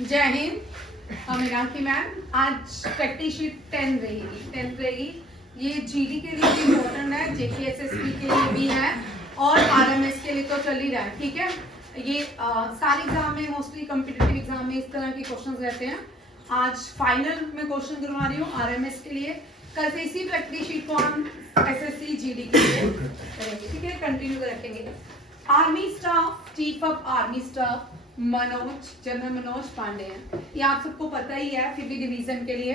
जय हिंद। मीनाक्षी मैम, आज practice sheet 10 रहेगी। ये जीडी के लिए भी इम्पोर्टेंट है, जेकेएसएसबी के लिए भी है और आरएमएस के लिए तो चल ही रहा है। ठीक है, ये सारे एग्जाम में, मोस्टली कॉम्पिटिटिव एग्जाम में इस तरह के क्वेश्चन रहते हैं। आज फाइनल में क्वेश्चन करवा रही हूँ आरएमएस के लिए। कल से इसी प्रैक्टिस शीट को हम एसएससी जीडी के लिए करेंगे। ठीक है, कंटिन्यू रखेंगे। Army staff, chief of army staff general Manoj Pande हैं। ये आप सबको पता ही है, फिर भी डिवीजन के लिए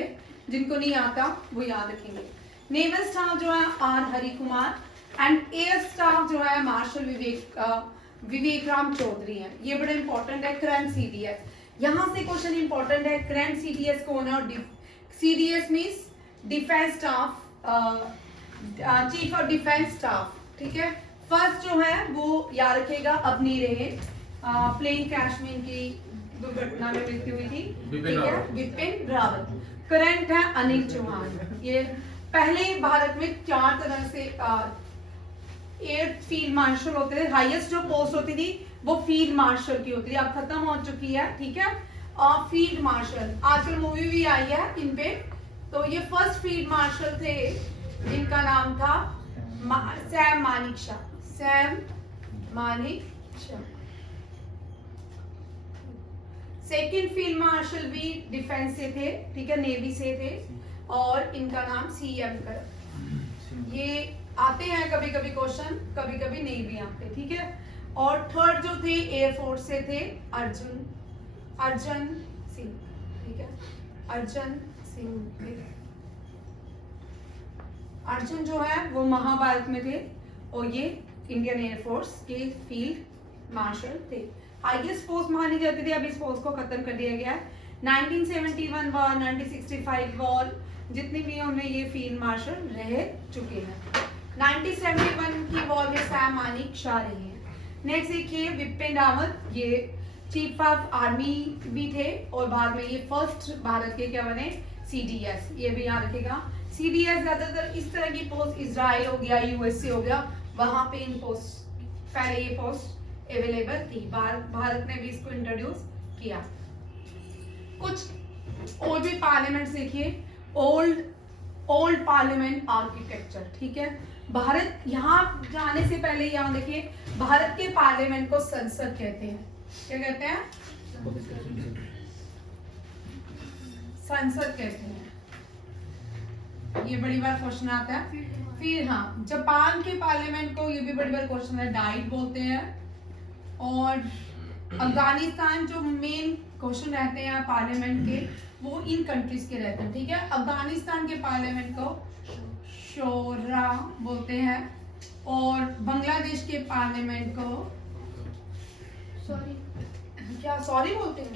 जिनको नहीं आता वो याद रखेंगे। नेवल स्टाफ जो है R Hari Kumar and air staff जो है मार्शल विवेक राम चौधरी हैं। ये बड़ा इंपॉर्टेंट है। करंट सीडीएस, यहाँ से क्वेश्चन इंपॉर्टेंट है। करंट सीडीएस कौन है? और CDS means defence staff, chief of defence staff. ठीक है, फर्स्ट जो है वो याद रखेगा अपनी रहे प्लेन कश्मीर की दुर्घटना में मृत्यु हुई थी। ठीक है, विपिन रावत। करंट है अनिल चौहान। ये पहले भारत में 4 तरह से एयर फील्ड मार्शल होते थे। हाईएस्ट जो पोस्ट होती थी वो फील्ड मार्शल की होती थी, अब खत्म हो चुकी है। ठीक है, और फील्ड मार्शल आजकल मूवी भी आई है इन पे। तो ये फर्स्ट फील्ड मार्शल थे जिनका नाम था Sam Manik Shah. Sam Manik Shah. Second field marshal भी डिफेंस से थे, ठीक है, नेवी से थे और इनका नाम सीएम कर। ये आते हैं कभी कभी क्वेश्चन, कभी कभी नहीं भी आते। ठीक है, और थर्ड जो थे एयरफोर्स से थे अर्जन सिंह। ठीक है, अर्जन सिंह। अर्जुन जो है वो महाभारत में थे और ये इंडियन एयरफोर्स के फील्ड मार्शल थे। हाईएस्ट पोस्ट मानी जाती थी, अब इस पोस्ट को खत्म कर दिया गया है। 1971 वॉर, 1965 वॉर, जितनी भी उनमें ये फील्ड मार्शल रह चुके हैं। 1971 की वॉर में सैम मानिक शाह रहे हैं। नेक्स्ट देखिए विपिन रावत, ये चीफ ऑफ आर्मी भी थे और बाद में ये फर्स्ट भारत के क्या बने? सीडीएस। ये भी याद रखेगा। सीडीएस ज्यादातर इस तरह की पोस्ट, इजराइल हो गया, यूएसए हो गया, वहां पे इन पोस्ट पहले ये पोस्ट अवेलेबल थी। भारत ने भी इसको इंट्रोड्यूस किया। कुछ और भी पार्लियामेंट देखिए। Old parliament architecture. ठीक है, भारत, यहाँ जाने से पहले यहाँ देखिए, भारत के पार्लियामेंट को संसद कहते हैं। क्या कहते हैं? संसद कहते हैं। ये बड़ी बार क्वेश्चन आता है। फिर हाँ, जापान के पार्लियामेंट को, ये भी बड़ी बार क्वेश्चन है, डाइट बोलते हैं। और अफगानिस्तान जो मेन क्वेश्चन रहते हैं पार्लियामेंट के, वो इन कंट्रीज के रहते हैं। ठीक है, अफगानिस्तान के पार्लियामेंट को शोरा बोलते हैं और बांग्लादेश के पार्लियामेंट को सॉरी बोलते हैं,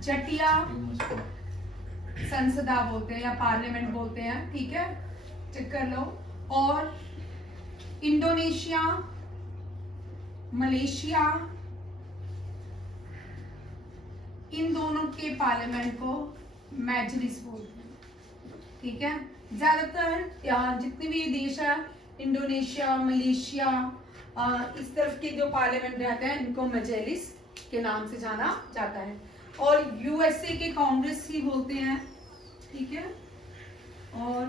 जटिया संसदा बोलते हैं या पार्लियामेंट बोलते हैं। ठीक है, चेक कर लो। और इंडोनेशिया, मलेशिया, इन दोनों के पार्लियामेंट को मजलिस बोलते हैं। ठीक है, ज्यादातर जितने भी देश है, इंडोनेशिया, मलेशिया, इस तरफ के जो पार्लियामेंट रहते हैं इनको मजलिस के नाम से जाना जाता है। और यूएसए के कांग्रेस ही बोलते हैं। ठीक है, और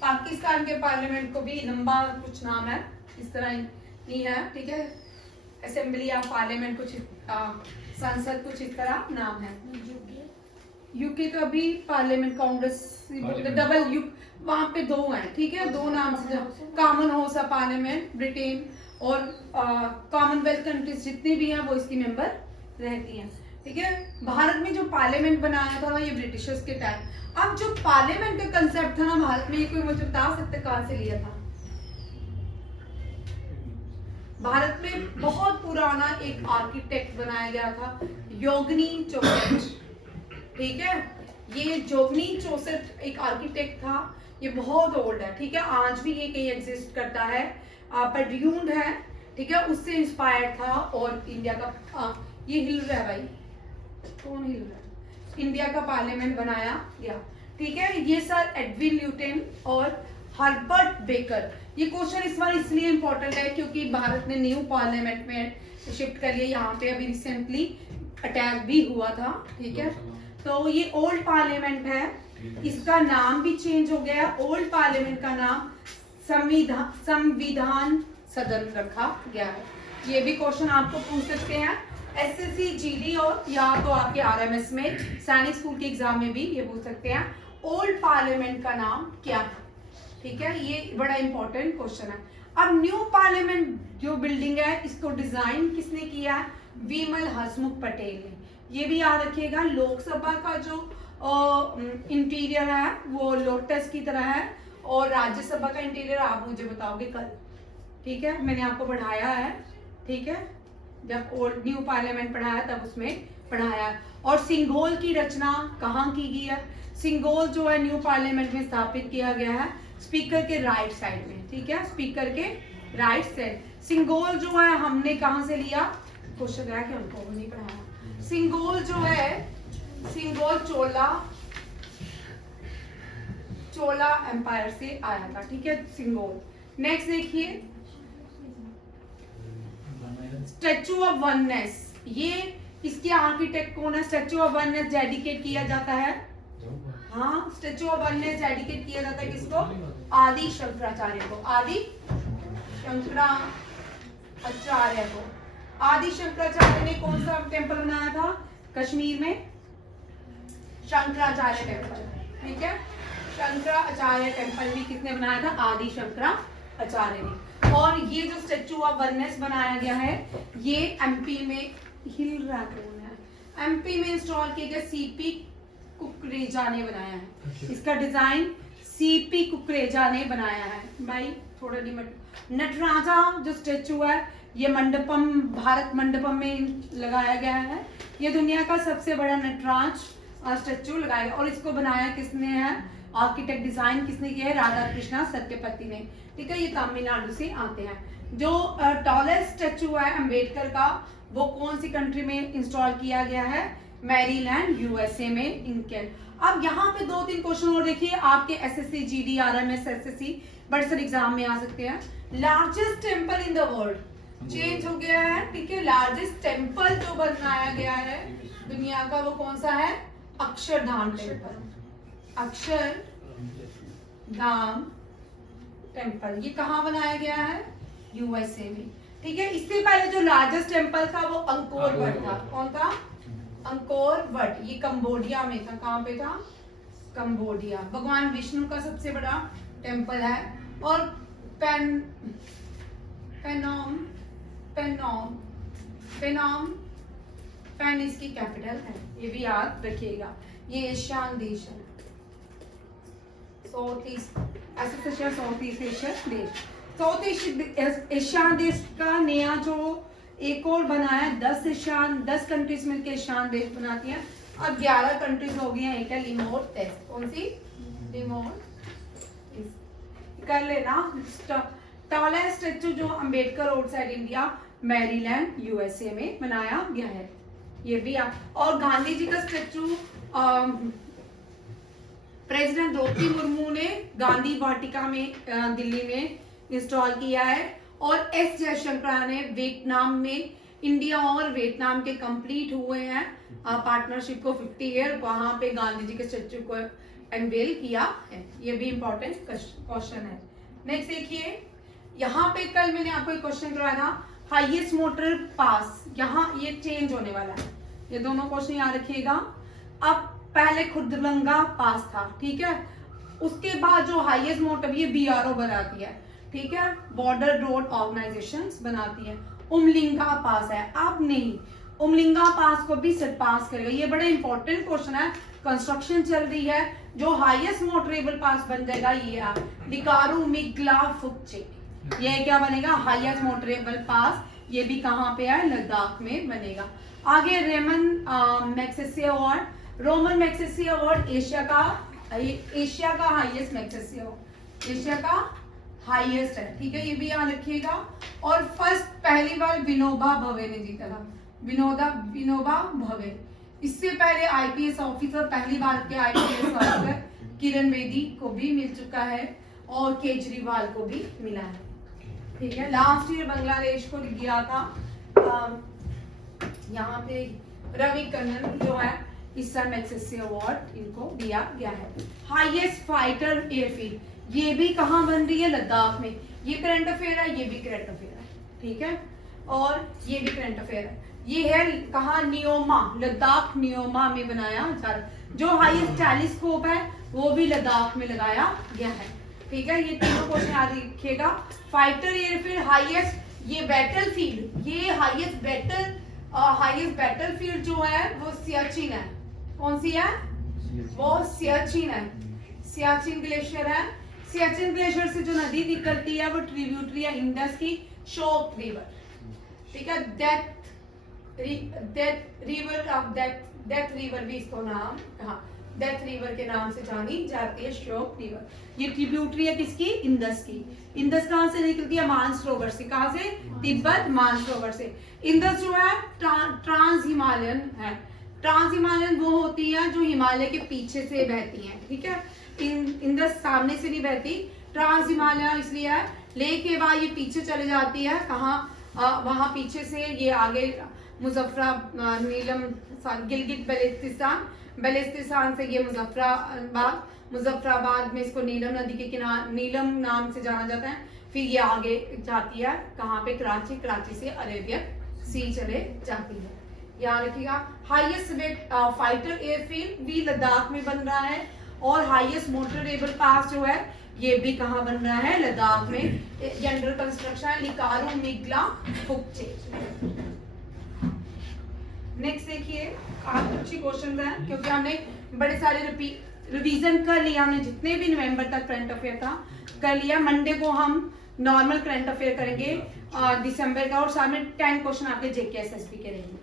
पाकिस्तान के पार्लियामेंट को भी लंबा कुछ नाम है, इस तरह नहीं है। ठीक है, असेंबली ऑफ पार्लियामेंट कुछ संसद कुछ इस तरह नाम है। यूके तो अभी पार्लियामेंट कांग्रेस डबल यू, वहां पे 2 हैं। ठीक है, 2 नाम से, common house of parliament Britain और कॉमनवेल्थ कंट्रीज जितनी भी हैं वो इसकी मेंबर रहती हैं। ठीक है, भारत में जो पार्लियामेंट बनाया था ये ब्रिटिशर्स के टाइम। अब जो पार्लियामेंट का कंसेप्ट था ना भारत में, ये कोई मुझे बता सकते कहां से लिया था? भारत में बहुत पुराना एक आर्किटेक्ट बनाया गया था, योगिनी चौसठ। ठीक है, ये जोगनी चौसठ एक आर्किटेक्ट था, ये बहुत ओल्ड है। ठीक है, आज भी ये कहीं एग्जिस्ट करता है, पर ड्यून्ड है। ठीक है, उससे इंस्पायर्ड था और इंडिया का ये हिल रहा है भाई, कौन हिल रहा है? इंडिया का पार्लियामेंट बनाया गया। ठीक है, ये सर एडविन ल्यूटेन और हर्बर्ट बेकर, ये क्वेश्चन इस बार इसलिए इम्पोर्टेंट है क्योंकि भारत ने न्यू पार्लियामेंट में शिफ्ट कर लिया, यहाँ पे अभी रिसेंटली अटैक भी हुआ था, ठीक है। तो ये ओल्ड पार्लियामेंट है, इसका नाम भी चेंज हो गया। ओल्ड पार्लियामेंट का नाम संविधान सदन रखा गया है। ये भी क्वेश्चन आपको पूछ सकते हैं एसएससी, जीडी और या तो आपके आरएमएस में, सैनिक स्कूल के एग्जाम में भी ये पूछ सकते हैं ओल्ड पार्लियामेंट का नाम क्या है, ठीक है। ये बड़ा इंपॉर्टेंट क्वेश्चन है। अब न्यू पार्लियामेंट जो बिल्डिंग है इसको डिजाइन किसने किया है? विमल हसमुख पटेल ने। ये भी याद रखिएगा, लोकसभा का जो इंटीरियर है वो लोटस की तरह है और राज्यसभा का इंटीरियर आप मुझे बताओगे कल, ठीक है। मैंने आपको पढ़ाया है, ठीक है, जब ओल्ड न्यू पार्लियामेंट पढ़ाया तब उसमें पढ़ाया है। और सिंघोल की रचना कहाँ की गई है? सिंघोल जो है न्यू पार्लियामेंट में स्थापित किया गया है स्पीकर के राइट साइड में, ठीक है, स्पीकर के राइट साइड। सिंघोल जो है हमने कहाँ से लिया? क्वेश्चन है कि उनको नहीं पढ़ाया। सिंघोल जो है, सिंघोल चोला एम्पायर से आया था, ठीक है, सिंघोल। नेक्स्ट देखिए स्टैचू ऑफ वननेस, ये इसके आर्किटेक्ट कौन है? स्टैचू ऑफ वननेस डेडिकेट किया जाता है, हाँ, स्टैचू ऑफ वननेस डेडिकेट किया जाता है किसको? आदि शंकराचार्य को। आदि शंकराचार्य को। आदि शंकराचार्य ने कौन सा टेम्पल बनाया था कश्मीर में? शंकराचार्य टेम्पल, ठीक है। शंकराचार्य टेम्पल भी किसने बनाया था? आदि शंकराचार्य ने। और ये जो स्टैचू ऑफ वननेस बनाया गया है ये एमपी में, हिल रहा कौन है? एमपी में इंस्टॉल किए गए सीपी कुकरेजा ने बनाया है। इसका डिजाइन सीपी कुकरेजा ने बनाया है। भाई थोड़ा नटराजा जो स्टैचू है ये मंडपम, भारत मंडपम में लगाया गया है। ये दुनिया का सबसे बड़ा नटराज स्टैचू लगाया गया और इसको बनाया किसने है? आर्किटेक्ट डिजाइन किसने किया है? राधा कृष्णा सत्यपति ने, ठीक है। ये तमिलनाडु से आते हैं। जो टॉलेस्ट स्टैचू है अंबेडकर का वो कौन सी कंट्री में इंस्टॉल किया गया है? मैरीलैंड, यूएसए में इनके। अब यहाँ पे 2-3 क्वेश्चन और देखिए आपके एसएससी, जीडी, आरएमएस, एसएससी बड़े सारे एग्जाम में आ सकते हैं। Largest temple in the world change हो गया है, ठीक है। लार्जेस्ट टेम्पल जो बनाया गया है दुनिया का वो कौन सा है? अक्षरधाम टेम्पल। अक्षरधाम टेम्पल ये कहाँ बनाया गया है? यूएसए में, ठीक है। इससे पहले जो लार्जेस्ट टेम्पल था वो अंकोर वट था। कौन था? Angkor what. ये कंबोडिया में था। कहाँ पे था? कंबोडिया। भगवान विष्णु का सबसे बड़ा टेम्पल है। और पेन इसकी कैपिटल है, ये भी याद रखिएगा। ये एशियन देश है, साउथ ईस्ट एशिया देश। साउथ एशियन देश का नया जो एक और बनाया 10 कंट्रीज मिलकर एशियन देश बनाती हैं। अब 11 कंट्रीज हो गई हैं। एक है लिमोर टेस्ट, कौन सी? लिमोर कर लेना। टॉलेस्ट स्टैचू जो Ambedkar road side India, Maryland, USA में बनाया गया है। ये भी आप। और गांधी जी का स्टैचू प्रेसिडेंट द्रौपदी मुर्मू ने गांधी वाटिका में दिल्ली में इंस्टॉल किया है। और एस जयशंकर ने वियतनाम में, इंडिया और वियतनाम के कंप्लीट हुए हैं पार्टनरशिप को 50 ईयर, वहां पे गांधी जी के स्टैचू को अनवेल किया है। ये भी इंपॉर्टेंट क्वेश्चन है। नेक्स्ट देखिए, यहाँ पे कल मैंने आपको एक क्वेश्चन करवाया था हाईएस्ट मोटर पास, यहाँ ये चेंज होने वाला है। ये दोनों क्वेश्चन याद रखिएगा। अब पहले खुर्दलंगा पास था, ठीक है, उसके बाद जो हाईएस्ट मोटर ये बीआरओ बनाती है, ठीक है, बॉर्डर रोड ऑर्गेनाइजेशंस बनाती है। उमलिंगा पास है, अब नहीं, उमलिंगा पास को भी सरपास करेगा। ये बड़ा इंपॉर्टेंट क्वेश्चन है, कंस्ट्रक्शन चल रही है। जो हाईएस्ट मोटरेबल पास बन जाएगा ये लिकारू मिगला फुकचे, ये क्या बनेगा? Highest motorable pass. ये भी कहाँ पे है? लद्दाख में बनेगा। आगे रोमन मैग्सेसे अवार्ड एशिया का हाईएस्ट मैग्सेसे अवार्ड, एशिया का हाईएस्ट है, ठीक है, ये भी याद रखिएगा। और फर्स्ट पहली बार विनोबा भावे ने जीता था, विनोबा भावे। इससे पहले आईपीएस ऑफिसर, पहली बार के आईपीएस ऑफिसर किरण बेदी को भी मिल चुका है। और केजरीवाल को भी मिला है, ठीक है। लास्ट ईयर बांग्लादेश को गया था, यहाँ पे रवि कन्नन जो है इस समय मैग्सेसे अवार्ड इनको दिया गया है। हाईएस्ट फाइटर एयरफील्ड, ये भी कहाँ बन रही है, लद्दाख में। ये करंट अफेयर है, ये भी करंट अफेयर है, ठीक है, और ये भी करंट अफेयर है। ये है कहाँ, नियोमा, लद्दाख नियोमा में बनाया जा रहा है। जो हाईएस्ट टेलीस्कोप है वो भी लद्दाख में लगाया गया है, ठीक है। ये तीनों क्वेश्चन याद रखिएगा। फाइटर एयरफील्ड, हाईएस्ट, ये बैटलफील्ड, ये हाईएस्ट बैटलफील्ड जो है वो सियाचिन है। कौन सी है, वो सियाचिन है, सियाचिन ग्लेशियर है। सियाचिन ग्लेशियर से जो नदी निकलती है वो ट्रिब्यूटरी है इंडस की, शोक रिवर, ठीक है। डेथ रिवर भी इसको नाम, हाँ, डेथ रिवर के नाम से जानी जाती है, शोक रिवर। ये ट्रिब्यूटरी है किसकी, इंडस की। इंडस कहाँ से निकलती है, मानसरोवर से। कहाँ से, तिब्बत मानसरोवर से। इंडस जो है ट्रांस हिमालयन है। ट्रांस हिमालयन वो होती है जो हिमालय के पीछे से बहती हैं, ठीक है। इंडस सामने से नहीं बहती, ट्रांस हिमालय इसलिए है। लेके बाद ये पीछे चले जाती है, कहाँ, वहां पीछे से ये आगे मुजफ्फराबाद, नीलम, गिलगित बल्तिस्तान से ये मुजफ्फराबाद में इसको नीलम नदी के किनारे नीलम नाम से जाना जाता है। फिर ये आगे जाती है कहाँ पे, कराची, कराची से अरेबियन सी चले जाती है, याद रखिएगा। हाईएस्ट फाइटर एयरफील्ड भी लद्दाख में बन रहा है, और हाईएस्ट मोटरेबल पास जो है ये भी कहाँ बन रहा है, लद्दाख में। ये अंडर कंस्ट्रक्शन है, लिकारू मिगला फुकचे। नेक्स्ट देखिए, काफी अच्छी क्वेश्चन है क्योंकि हमने बड़े सारे रिवीजन कर लिया, हमने जितने भी नवंबर तक करंट अफेयर था कर लिया। मंडे को हम नॉर्मल करंट अफेयर करेंगे दिसंबर का, और सामने 10 क्वेश्चन आपके जेके एसएसबी के रहेंगे,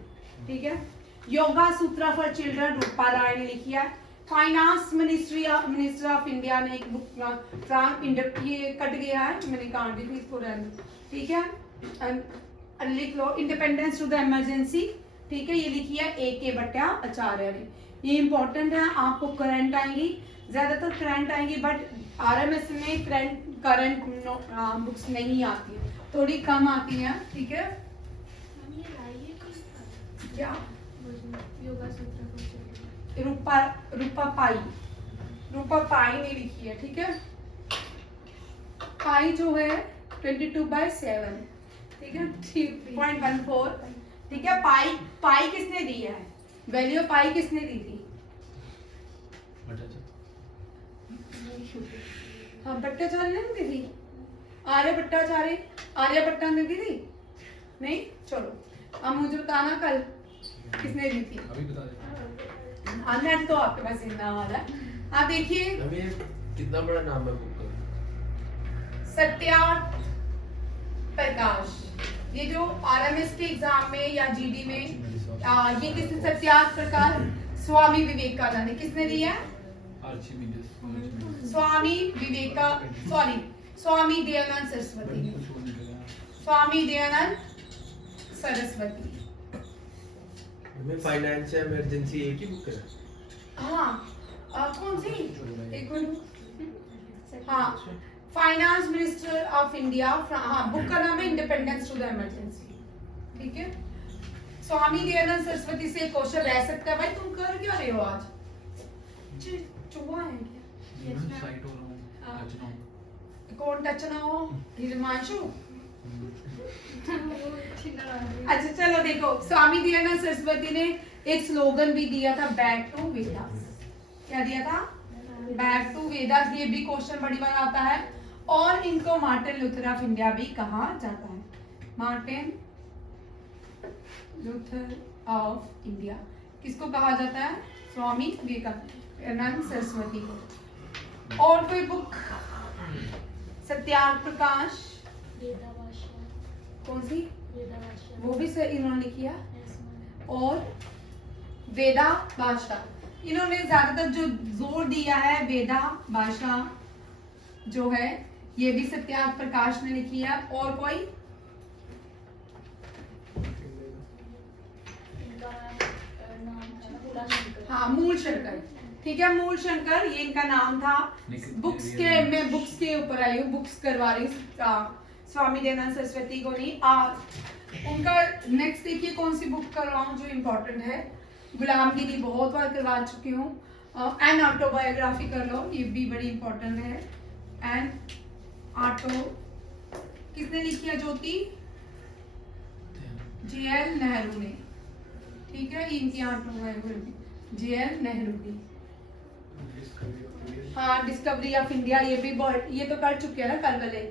ठीक है। योगा सूत्रा फॉर चिल्ड्रन रूपा राय ने लिखी है। फाइनेंस मिनिस्टर ऑफ इंडिया ने एक बुक फ्रॉम ये कट गया है, मैंने काट दी थी इसको, ठीक है। लिख लो, इंडिपेंडेंस टू द इमरजेंसी, ठीक है, ये लिखी है A.K. भट्टाचार्य ने। ये इंपॉर्टेंट है, आपको करंट आएंगी, ज्यादातर करंट आएंगी, बट RMS में करंट बुक्स नहीं आती, थोड़ी कम आती है, ठीक है। क्या, रूपा पाई ने लिखी है, ठीक है। पाई जो है 22/7, ठीक है, 3.14, ठीक है। पाई किसने दी है, वैल्यू ऑफ पाई किसने दी थी, हाँ, भट्टाचार्य ने दी थी, आर्यभट्टा ने दी थी, नहीं, चलो अब मुझे बताना कल किसने दी थी, अभी बता दे। नेट तो आपके पास इतना वाला है। आप देखिए, कितना बड़ा नाम है बुक का, सत्यार्थ प्रकाश। ये जो RMS के एग्जाम में या GD में ये किसने, सत्यार्थ प्रकाश, स्वामी विवेकानंद ने किसने दी है, स्वामी दयानंद सरस्वती, स्वामी दयानंद सरस्वती। में फाइनेंस या इमरजेंसी एक ही बुक है, हाँ, कौन सी, एक मिनट, हाँ, फाइनेंस मिनिस्टर ऑफ इंडिया, हाँ, बुक का नाम है इंडिपेंडेंस टू द इमरजेंसी, ठीक है। स्वामी दयानंद सरस्वती से क्वेश्चन रह सकता है, भाई तुम कर क्या रहे हो आज, चुहा है क्या, साइट हो रहा हूं, टच ना हो, कौन टच ना हो, हिमांशु। अच्छा चलो देखो, स्वामी दयानंद सरस्वती ने एक स्लोगन भी दिया था, बैक टू वेदास। क्या दिया था, बैक टू वेदास। ये भी क्वेश्चन बड़ी बार आता है। और इनको मार्टिन लूथर ऑफ इंडिया भी कहा जाता है, मार्टिन लूथर ऑफ इंडिया किसको कहा जाता है, स्वामी विवेकानंद सरस्वती को। और कोई बुक, सत्यार्थ प्रकाश, कौन सी, वो भी सर इन्होंने किया, और वेदा भाषा, इन्होंने ज्यादातर जो जोर दिया है वेदा भाषा जो है, ये भी सत्यार्थ प्रकाश ने लिखी है। और कोई, हाँ, मूल शंकर, ठीक है। मूल शंकर ये इनका नाम था। बुक्स के मैं बुक्स के ऊपर आई हूँ, बुक्स करवा रही हूँ स्वामी दयानंद सरस्वती को नहीं। उनका नेक्स्ट देखिए कौन सी बुक करवाऊँ जो इम्पोर्टेंट है। गुलामगिरी बहुत बार करवा चुकी हूँ। एन ऑटोबायोग्राफी कर लो, ये भी बड़ी इम्पोर्टेंट है। एन ऑटो किसने लिखी है? ज्योति JL नेहरू ने, ठीक है। इनकी ऑटोबायोग्राफी JL नेहरू की। हाँ, डिस्कवरी ऑफ इंडिया ये भी बहुत, ये तो कर चुके हैं ना कल वाले।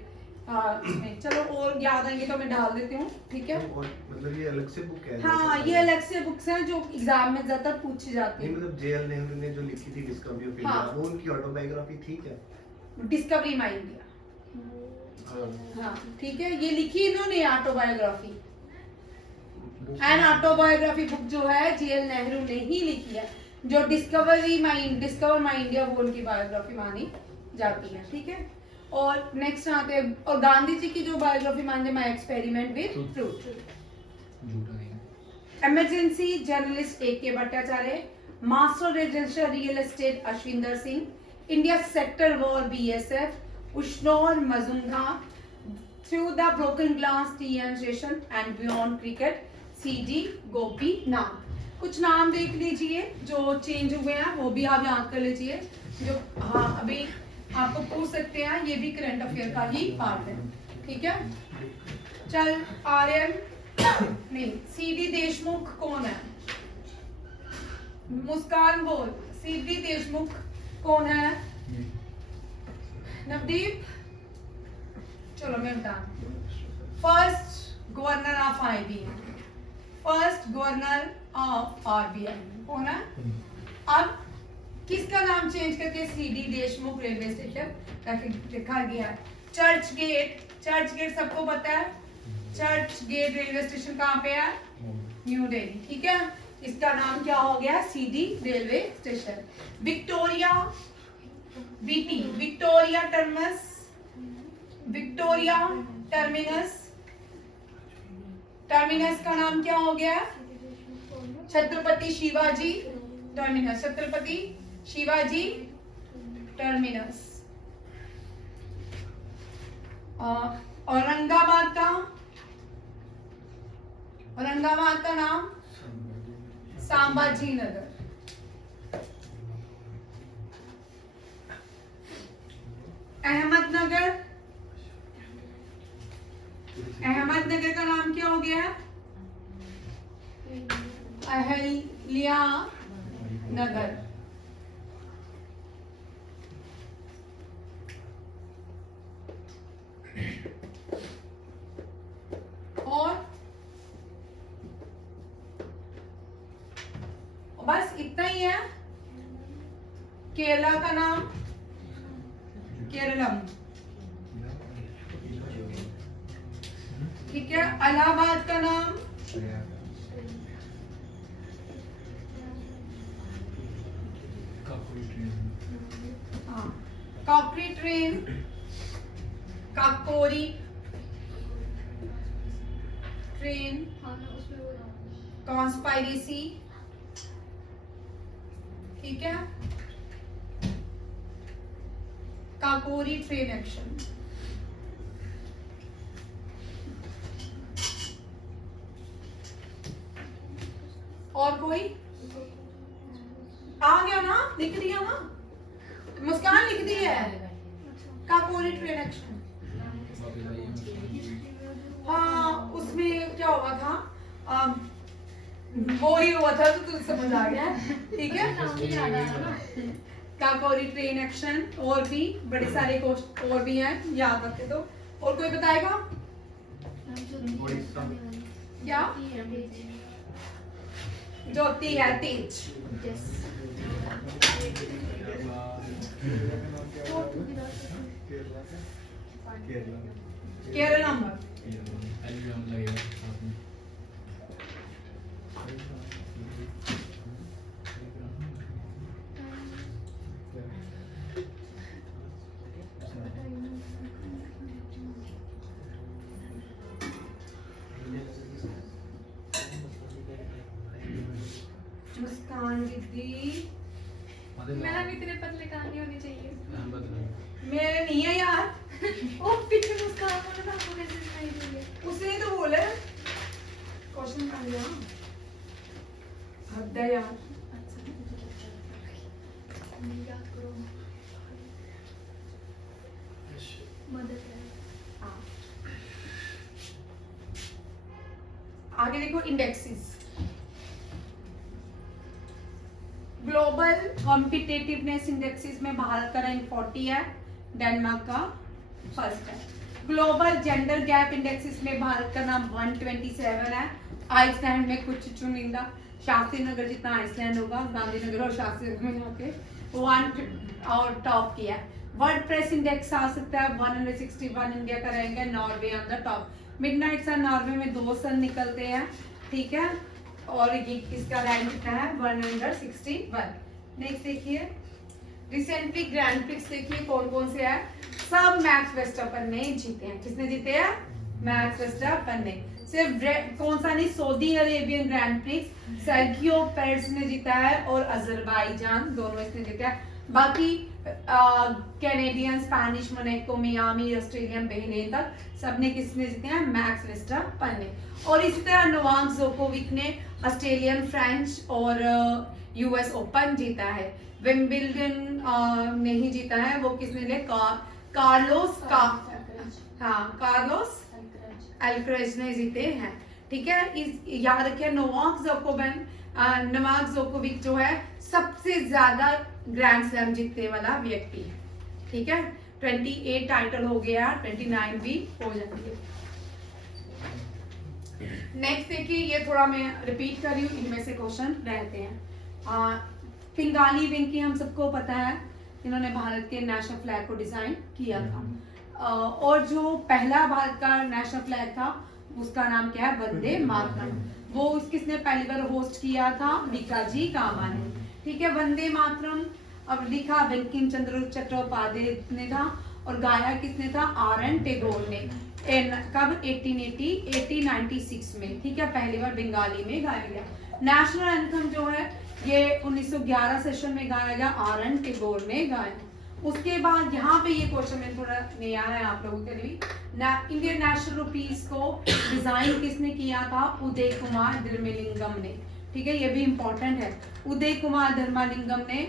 इसमें चलो और याद आएंगे तो मैं डाल देती हूँ, ठीक है। और मतलब ये अलग से बुक है? हाँ, ये अलग से बुक्स हैं जो एग्जाम में ज्यादा पूछी जाती नहीं है। मतलब JL नेहरू ने जो लिखी थी डिस्कवरी ऑफ इंडिया, हाँ। वो उनकी ऑटोबायोग्राफी थी क्या? डिस्कवरी माई इंडिया, हाँ ठीक है। ये लिखी इन्होंने ऑटोबायोग्राफी। एन ऑटोबायोग्राफी बुक जो है JL नेहरू ने ही लिखी है। जो डिस्कवर माई इंडिया वो उनकी बायोग्राफी मानी जाती है, ठीक है। और नेक्स्ट आते हैं, और गांधी जी की जो बायोग्राफी मानी, माई एक्सपेरिमेंट विद ट्रूथ। झूठा नहीं। Emergency journalist AK Bhattacharya, master residential real estate Ashwinder Singh, India sector war BSF Ushnor Majumdar, through the broken glass TN Seshan and beyond cricket CD Gopi. नाम कुछ नाम देख लीजिए जो चेंज हुए हैं, वो भी आप याद कर लीजिए। जो हाँ अभी आपको पूछ सकते हैं, ये भी करंट अफेयर का ही पार्ट है, ठीक है। चल आर्यन नहीं, CD देशमुख कौन है? मुस्कान बोल, CD देशमुख कौन है? नवदीप, चलो मैं बता। First governor of IBM, first governor of RBI कौन है? अब किसका नाम चेंज करके CD देशमुख रेलवे स्टेशन लिखा गया है? चर्च गेट, चर्च गेट सबको पता है। चर्च गेट रेलवे स्टेशन कहाँ पे है? न्यू दिल्ली, ठीक है। इसका नाम क्या हो गया? CD railway station. Victoria VT, Victoria terminus, Victoria terminus, terminus का नाम क्या हो गया? Chhatrapati Shivaji terminus, Chhatrapati Shivaji terminus. औरंगाबाद का नाम संभाजी नगर। अहमदनगर का नाम क्या हो गया? अहल्या नगर। और बस इतना ही है। केरला का नाम केरलम, ठीक है। इलाहाबाद का नाम Kakori train, Kakori train, conspiracy, ठीक है। Kakori train action. और कोई आ गया ना? लिख दिया ना? मुस्कान लिख दी है काकोरी ट्रेन एक्शन। हाँ, उसमें क्या हुआ था? वो ही हुआ था तो तुझे समझ आ गया, ठीक है। Kakori train action. और भी बड़े सारे क्वेश्चन और भी हैं, याद रखते तो। और कोई बताएगा क्या? ज्योति है तेज। केरलम मुस्कान दीदी मैडम इतने पतले कहानी होनी चाहिए। मेरे नहीं है यार, ओ पीछे मुस्कान बोले तो आपको कैसे दिखाई देंगे? उसने तो बोला क्वेश्चन कर लिया। हद है यार। याद करो मदद है। हाँ। आगे देखो इंडेक्सेस। ग्लोबल कॉम्पिटिटिवनेस इंडेक्सेस में भारत का रैंक 40 है, डेनमार्क का फर्स्ट है। ग्लोबल जेंडर गैप इंडेक्सेस में भारत का नाम 127 है। आइसलैंड में कुछ चुनिंदा, शास्त्री नगर जितना आइसलैंड होगा, गांधीनगर और शास्त्री नगर में जाके 1 और टॉप किया है। वर्ल्ड प्रेस इंडेक्स आ सकता है 161, इंडिया का रैंक है, Norway on the top. Midnight sun Norway में 2 सन निकलते हैं, ठीक है, और ये इसका रैंक कितना है 161। नेक्स्ट देखिए रिसेंटली ग्रैंड प्रिक्स देखिए कौन कौन से है। सब मैक्स वेस्टरपन ने जीते हैं। किसने जीते हैं? मैक्स वेस्टरपन ने। सिर्फ कौन सा नहीं, Saudi Arabian grand prix Sergio Perez ने जीता है और अजरबैजान, दोनों इसने जीता है। बाकी Canadian, Spanish, Monaco, Miami, Australian, Bahrain तक सबने किसने जीते हैं? मैक्स वेस्टरपन ने। और इसी तरह नोवाक जोकोविक ने ऑस्ट्रेलियन, फ्रेंच और यूएस ओपन जीता है। विंबलडन नहीं जीता है, वो किसने ले? कार्लोस अल्करेज ने जीते हैं, ठीक है। इस याद रखिए नोवाक जोकोविक जो है सबसे ज्यादा ग्रैंड स्लैम जीतने वाला व्यक्ति है, ठीक है। 28 टाइटल हो गया, 29 भी हो जाएंगे। नेक्स्ट देखिए, ये थोड़ा मैं रिपीट कर रही हूँ, इनमें से क्वेश्चन रहते हैं। पिंगाली वेंकी हम सबको पता है, इन्होंने भारत के नेशनल फ्लैग को डिजाइन किया था। और जो पहला भारत का नेशनल फ्लैग था उसका नाम क्या है? वंदे मातरम। वो किसने पहली बार होस्ट किया था? भिकाजी कामा ने, ठीक है। वंदे मातरम अब लिखा बंकिम चंद्र चट्टोपाध्याय ने था और गाया किसने था? आर.एन. टैगोर ने। कब? 1896 में, ठीक है, पहली बार बंगाली में गाया गया। नेशनल एंथम जो है ये 1911 सेशन में गाया गया, आर.एन. टैगोर ने गाया। उसके बाद यहाँ पे ये क्वेश्चन में थोड़ा नया है आप लोगों के लिए। इंडियन नेशनल रुपीस को डिजाइन किसने किया था? उदय कुमार धर्मलिंगम ने, ठीक है, ये भी इंपॉर्टेंट है। उदय कुमार धर्मलिंगम ने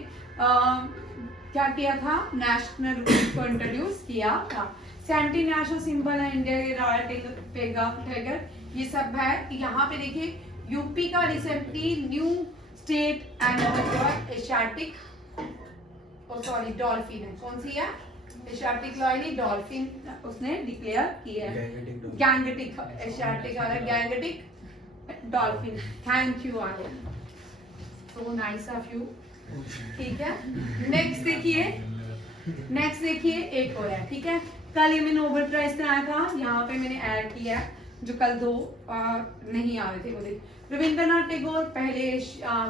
क्या किया था? नेशनल रुपीस को इंट्रोड्यूस किया था। सेंटी नेशनल सिंबल है इंडिया के रॉयल टाइगर, ये सब है। यहाँ पे देखिए यूपी का recently new state animal Asiatic, dolphin है। कौन सी है? एशियाटिक लॉयनी डॉल्फिन उसने डिक्लेयर किया है। गैंगटिक एशियाटिक वाला Gangetic dolphin. Thank you Aryan, so nice of you, ठीक है। नेक्स्ट देखिए एक और है, ठीक है। कल ये मैं नोबेल प्राइज में आया था, यहाँ पे मैंने ऐड किया है जो कल 2 नहीं आ रहे थे। वो देख, रविंद्रनाथ टैगोर पहले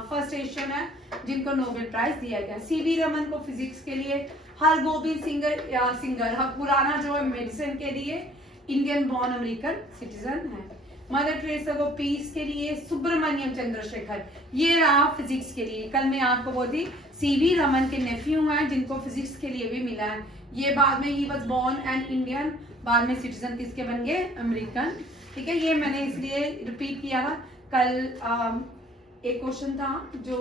फर्स्ट एशियन है जिनको नोबेल प्राइज दिया गया। सीवी रमन को फिजिक्स के लिए, हरगोबिंद सिंगर पुराना जो है मेडिसिन के लिए, इंडियन बॉर्न अमेरिकन सिटीजन है। मदर टेरेसा को पीस के लिए, सुब्रमण्यम चंद्रशेखर ये रहा फिजिक्स के लिए। कल मैं आपको बोलती सीवी रमन के नेफ्यू हैं जिनको फिजिक्स के लिए भी मिला है। ये बाद में he was born and Indian, बाद में सिटीजन किसके बन गए? अमेरिकन, ठीक है। ये मैंने इसलिए रिपीट किया था। कल एक क्वेश्चन था जो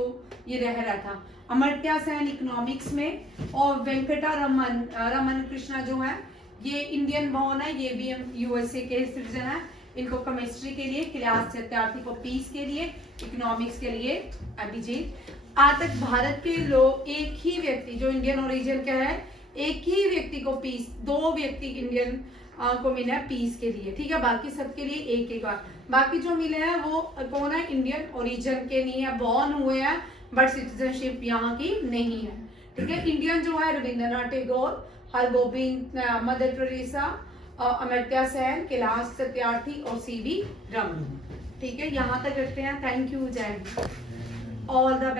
ये रह रहा था। अमर्त्य सेन इकोनॉमिक्स में, और वेंकटा रमन कृष्णा जो है ये इंडियन बॉर्न है, ये भी यूएसए के सिटीजन है। इनको केमिस्ट्री के लिए, कैलाश सत्यार्थी को पीस के लिए, इकोनॉमिक्स के लिए अभिजीत। आज तक भारत के लोग एक ही व्यक्ति जो इंडियन ओरिजिन का है, एक ही व्यक्ति को पीस, 2 व्यक्ति इंडियन को मिला है पीस के लिए, ठीक है। बाकी सबके लिए एक बार, बाकी जो मिले हैं वो कौन है? इंडियन ओरिजिन के नहीं है, बॉर्न हुए हैं बट सिटीजनशिप यहाँ की नहीं है, ठीक है। इंडियन जो है रविंद्रनाथ टैगोर, हरगोबिंद, मदर टेरेसा, अमर्त्य सेन, कैलाश सत्यार्थी और सीवी रमन, ठीक है। यहाँ तक रखते हैं। थैंक यू, जय हिंद, ऑल द बेस्ट।